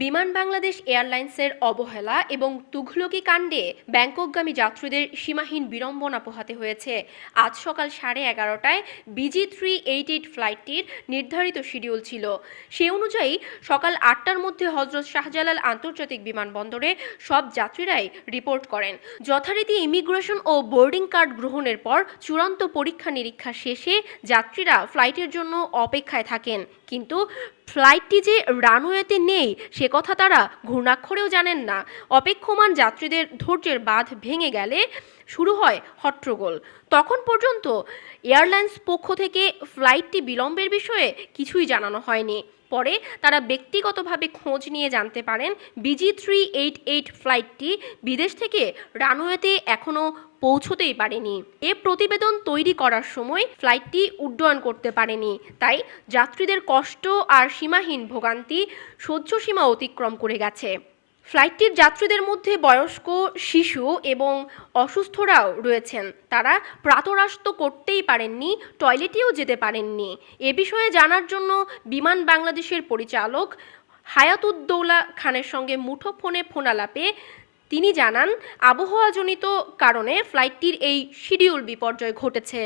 বিমান বাংলাদেশ এয়ারলাইন্সের অবহেলা এবং তুঘলকি কাণ্ডে ব্যাংককগামী যাত্রীদের সীমাহীন বিড়ম্বনা পোহাতে হয়েছে। আজ সকাল 11:30টায় BG388 ফ্লাইটটির নির্ধারিত শিডিউল ছিল। সে অনুযায়ী সকাল 8টার মধ্যে হজরত শাহজালাল আন্তর্জাতিক বিমানবন্দরে সব যাত্রীরাই রিপোর্ট করেন। যথারীতি ইমিগ্রেশন ও বোর্ডিং কার্ড গ্রহণের পর চূড়ান্ত পরীক্ষা নিরীক্ষা শেষে যাত্রীরা ফ্লাইটের জন্য অপেক্ষায় থাকেন। কিন্তু ফ্লাইটটি যে রানওয়েতে নেই সে কথা তারা ঘূর্ণাক্ষরেও জানেন না। অপেক্ষমান যাত্রীদের ধৈর্যের বাঁধ ভেঙে গেলে শুরু হয় হট্টগোল। তখন পর্যন্ত এয়ারলাইন্স পক্ষ থেকে ফ্লাইটটি বিলম্বের বিষয়ে কিছুই জানানো হয়নি। পরে তারা ব্যক্তিগতভাবে খোঁজ নিয়ে জানতে পারেন BG388 ফ্লাইটটি বিদেশ থেকে রানওয়েতে এখনও পৌঁছতেই পারেনি। এ প্রতিবেদন তৈরি করার সময় ফ্লাইটটি উড্ডয়ন করতে পারেনি, তাই যাত্রীদের কষ্ট আর সীমাহীন ভোগান্তি সহ্য সীমা অতিক্রম করে গেছে। ফ্লাইটটির যাত্রীদের মধ্যে বয়স্ক, শিশু এবং অসুস্থরাও রয়েছেন। তারা প্রাতরাশ করতেই পারেননি, টয়লেটেও যেতে পারেননি। এ বিষয়ে জানার জন্য বিমান বাংলাদেশের পরিচালক হায়াতুদ্দৌলা খানের সঙ্গে মুঠোফোনে ফোনালাপে তিনি জানান, আবহাওয়াজনিত কারণে ফ্লাইটটির এই শিডিউল বিপর্যয় ঘটেছে।